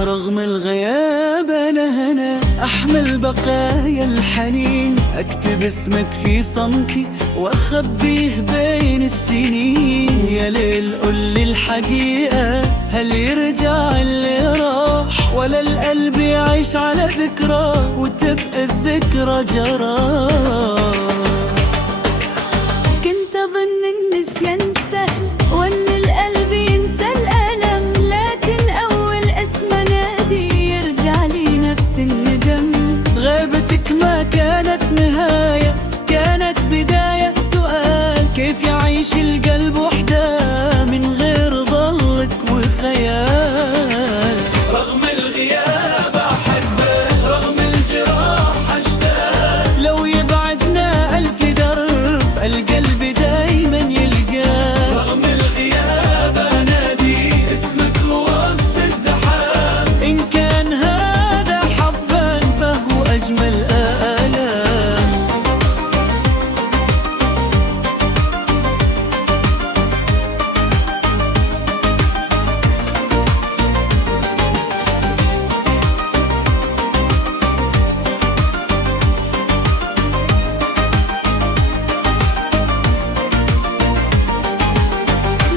رغم الغياب أنا هنا أحمل بقايا الحنين، أكتب اسمك في صمتي وأخبيه بين السنين. يا ليل قولي الحقيقة، هل يرجع اللي راح ولا القلب يعيش على ذكرى وتبقى الذكرى جراح؟ كنت أظن النسيان سهل وأن القلب ينسى الألم، لكن أول اسم نادي يرجع لي نفس الندم. غيبتك ما كانت نهاية، كانت بداية سؤال، كيف يعيش القلب وحده من غير ظلك وخيال؟ رغم الغياب أحبك، رغم الجراح أشتاق، لو يبعدنا ألف درب القلب دايما يلقاك. رغم الغياب أنادي اسمك وسط الزحام، إن كان هذا حبا فهو أجمل آلام.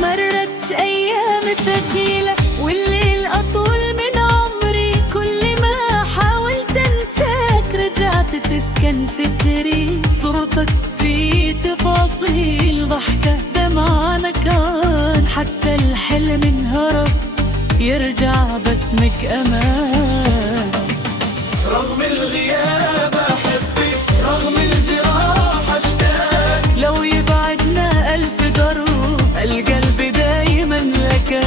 مرت أيام ثقيلة والليل أطول من عمري، كل ما حاولت أنساك رجعت تسكن فكري. صورتك في تفاصيل ضحكة دمعة مكان، حتى الحلم انهرب يرجع باسمك أمان. رغم الغياب أحبك، رغم الجراح أشتاق، لو يبعدنا ألف درب القلب دايما لك.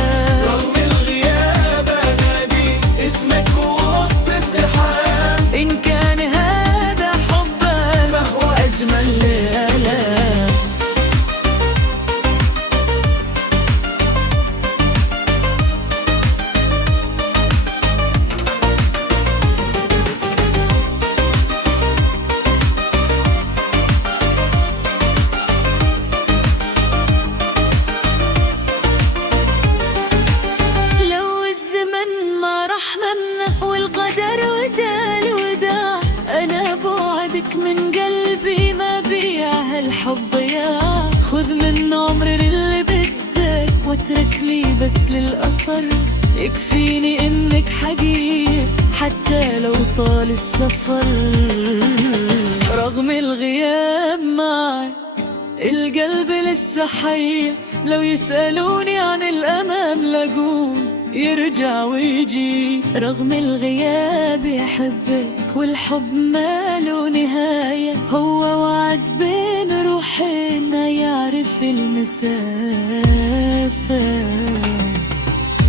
رغم الغياب أنادي اسمك وسط الزحام، إن كان هذا حبا فهو أجمل الآلام. لو الزمن ما رح منا والقدر ودا الوداع، أنا بوعدك من قلبي ما بيع هالحب ضياع. خذ من عمري اللي بدك واترك لي بس للأثر، يكفيني إنك حقيقي حتى لو طال السفر. رغم الغياب معك القلب لسه حي، لو يسألوني عن الأمام لقول يرجع ويجي. رغم الغياب يحبك والحب ما له نهاية، هو وعد بين روحين ما يعرف المسافة.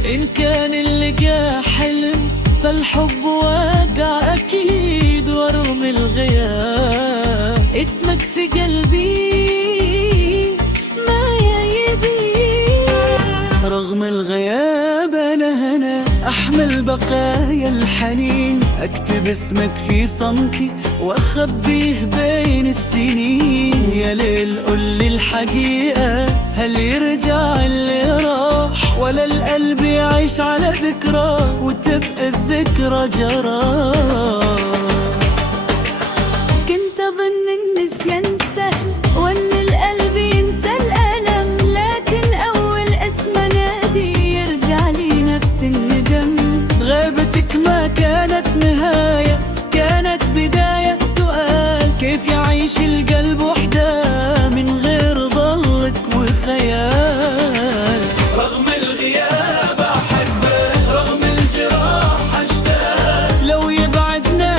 إن كان اللقاء حلم فالحب واقع أكيد، ورغم الغياب اسمك في قلبي ما يبي. رغم الغياب أنا هنا أحمل بقايا الحنين، أكتب اسمك في صمتي وأخبيه بين السنين. يا ليل قولي الحقيقة، هل يرجع اللي راح ولا القلب يعيش على ذكرى وتبقى الذكرى جراح؟ كنت أظن النسيان سهل وأن القلب ينسى الألم، لكن أول اسم نادي يرجع لي نفس الندم. غيبتك ما كانت نهاية، كانت بداية سؤال، كيف يعيش القلب وحده من غير ظلك وخيال؟ رغم الغياب أحبك، رغم الجراح أشتاق، لو يبعدنا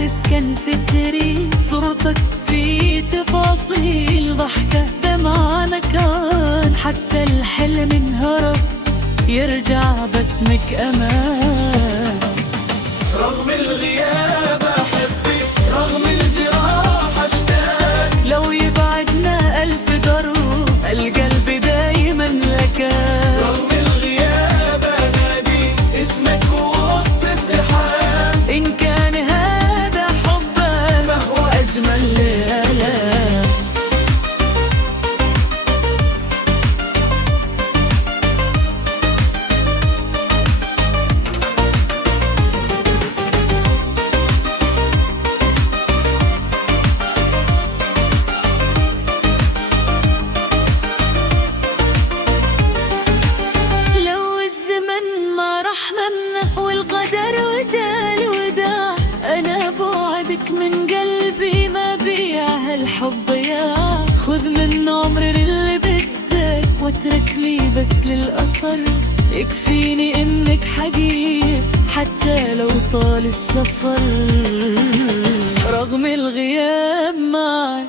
تسكن فكري، صورتك في تفاصيل ضحكة دمعة نكان، حتى الحلم انهرب يرجع باسمك أمان. رغم الغياب أحبك، رغم الجراح أشتاق، لو يبعدنا ألف درب القلب دايما لك. رغم الغياب أنادي اسمك وسط الزحام، إن كان هذا حبك فهو أجمل الآلام. والقدر ودا الوداع، أنا بوعدك من قلبي ما بيع هالحب يا. خذ من عمري اللي بدك واترك لي بس للأثر، يكفيني إنك حقيقي حتى لو طال السفر. رغم الغياب معك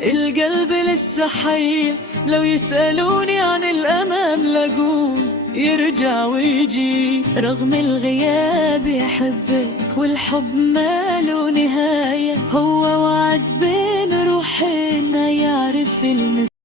القلب لسه حي، لو يسألوني عن الأمام لقول يرجع ويجي. رغم الغياب يحبك والحب ما له نهاية، هو وعد بين روحين ما يعرف المسافة.